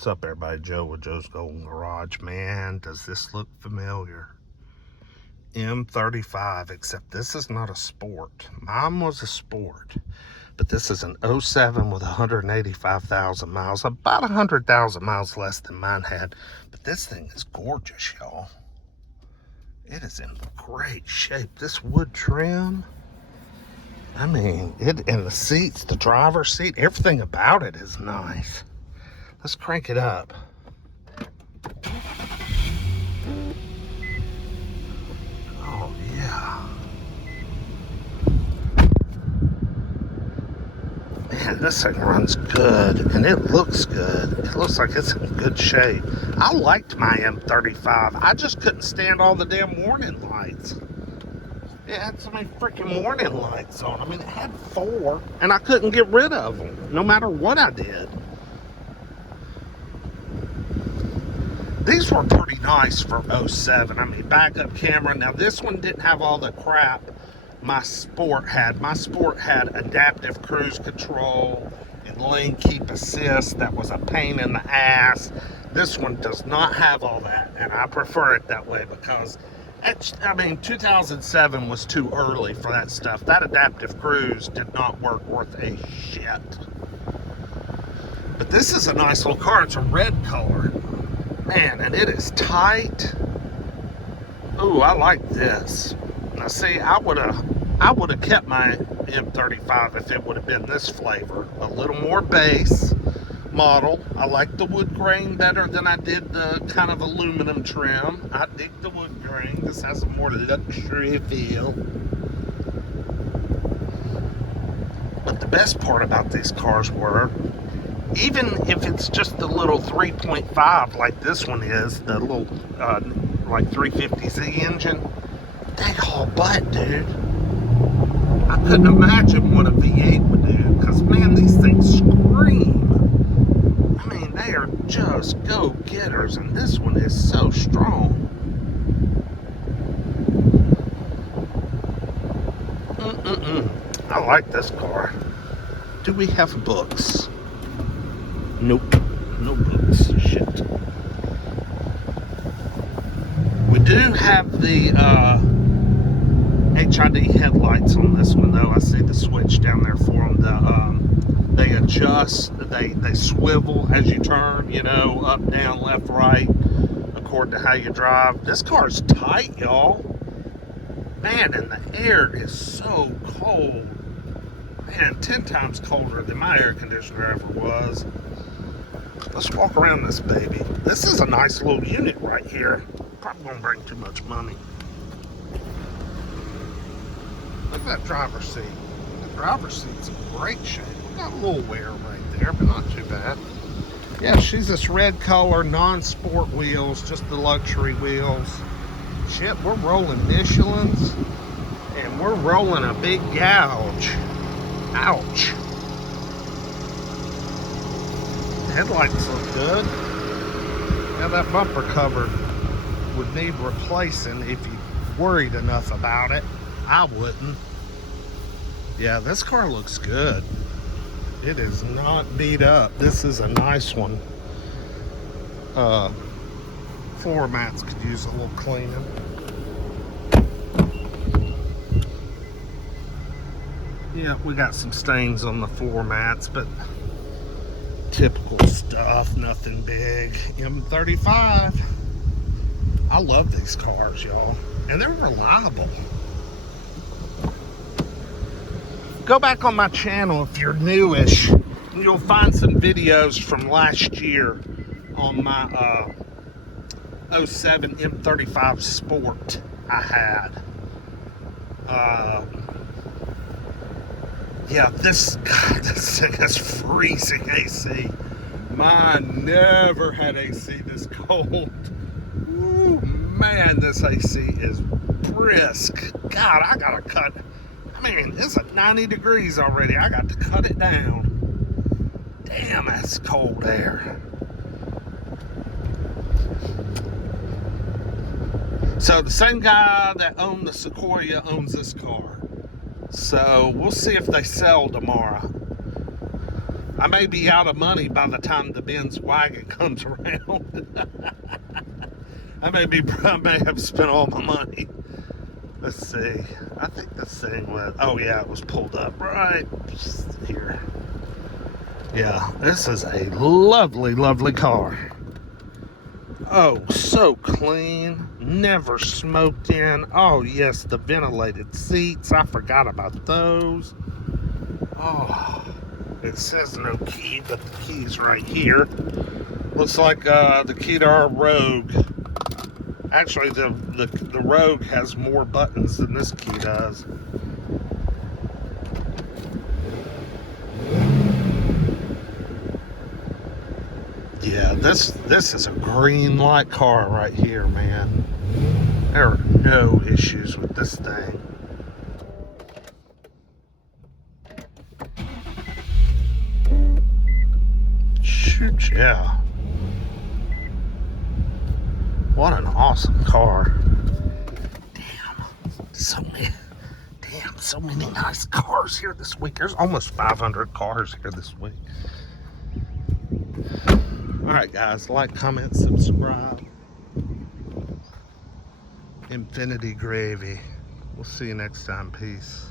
What's up, everybody? Joe with Joe's Golden Garage. Man, does this look familiar? M35, except this is not a sport. Mine was a sport, but this is an 07 with 185,000 miles, about 100,000 miles less than mine had. But this thing is gorgeous, y'all. It is in great shape. This wood trim, I mean, and the seats, the driver's seat, everything about it is nice. Let's crank it up. Oh, yeah. Man, this thing runs good, and it looks good. It looks like it's in good shape. I liked my M35. I just couldn't stand all the damn warning lights. It had so many freaking warning lights on. I mean, it had 4, and I couldn't get rid of them, no matter what I did. These were pretty nice for 07. I mean, backup camera. Now, this one didn't have all the crap my Sport had. My Sport had adaptive cruise control and lane keep assist. That was a pain in the ass. This one does not have all that, and I prefer it that way because, I mean, 2007 was too early for that stuff. That adaptive cruise did not work worth a shit. But this is a nice little car. It's a red color. Man, and it is tight. Ooh, I like this. Now, see, I would have kept my M35 if it would have been this flavor, a little more base model. I like the wood grain better than I did the kind of aluminum trim. I dig the wood grain. This has a more luxury feel. But the best part about these cars were, even if it's just the little 3.5 like this one is, the little like 350Z engine, they haul butt, dude. I couldn't imagine what a V8 would do, because man, these things scream. I mean, they are just go-getters, and this one is so strong. I like this car. Do we have books? Nope, no books. Shit. We do have the HID headlights on this one, though. I see the switch down there for them. They adjust, they swivel as you turn, you know, up, down, left, right, according to how you drive. This car's tight, y'all. Man, and the air is so cold. Man, 10 times colder than my air conditioner ever was. Let's walk around this baby. This is a nice little unit right here. Probably won't bring too much money. Look at that driver's seat. The driver's seat's in great shape. We got a little wear right there, but not too bad. Yeah, she's this red color, non-sport wheels, just the luxury wheels. Shit, we're rolling Michelins, and we're rolling a big gouge. Ouch. Headlights look good. Now that bumper cover would need replacing if you worried enough about it. I wouldn't. Yeah, this car looks good. It is not beat up. This is a nice one. Floor mats could use a little cleaning. Yeah, we got some stains on the floor mats, but typical stuff, nothing big. M35. I love these cars, y'all, and they're reliable. Go back on my channel if you're newish, and you'll find some videos from last year on my 07 M35 Sport I had. Yeah, this thing has freezing AC. Mine never had AC this cold. Ooh, man, this AC is brisk. God, I gotta cut. I mean, it's at 90 degrees already. I got to cut it down. Damn, that's cold air. So the same guy that owned the Sequoia owns this car. So we'll see if they sell tomorrow. I may be out of money by the time the Benz wagon comes around. I may have spent all my money. Let's see. I think this thing was, oh yeah, it was pulled up right here. Yeah, this is a lovely, lovely car. Oh, so clean. Never smoked in. Oh yes, the ventilated seats. I forgot about those. Oh, it says no key, but the key's right here. Looks like the key to our Rogue. Actually, the Rogue has more buttons than this key does. Yeah, this is a green light car right here, man. There are no issues with this thing. Shoot, yeah. What an awesome car. So many nice cars here this week. There's almost 500 cars here this week. Alright guys, like, comment, subscribe. Infinity Gravy. We'll see you next time. Peace.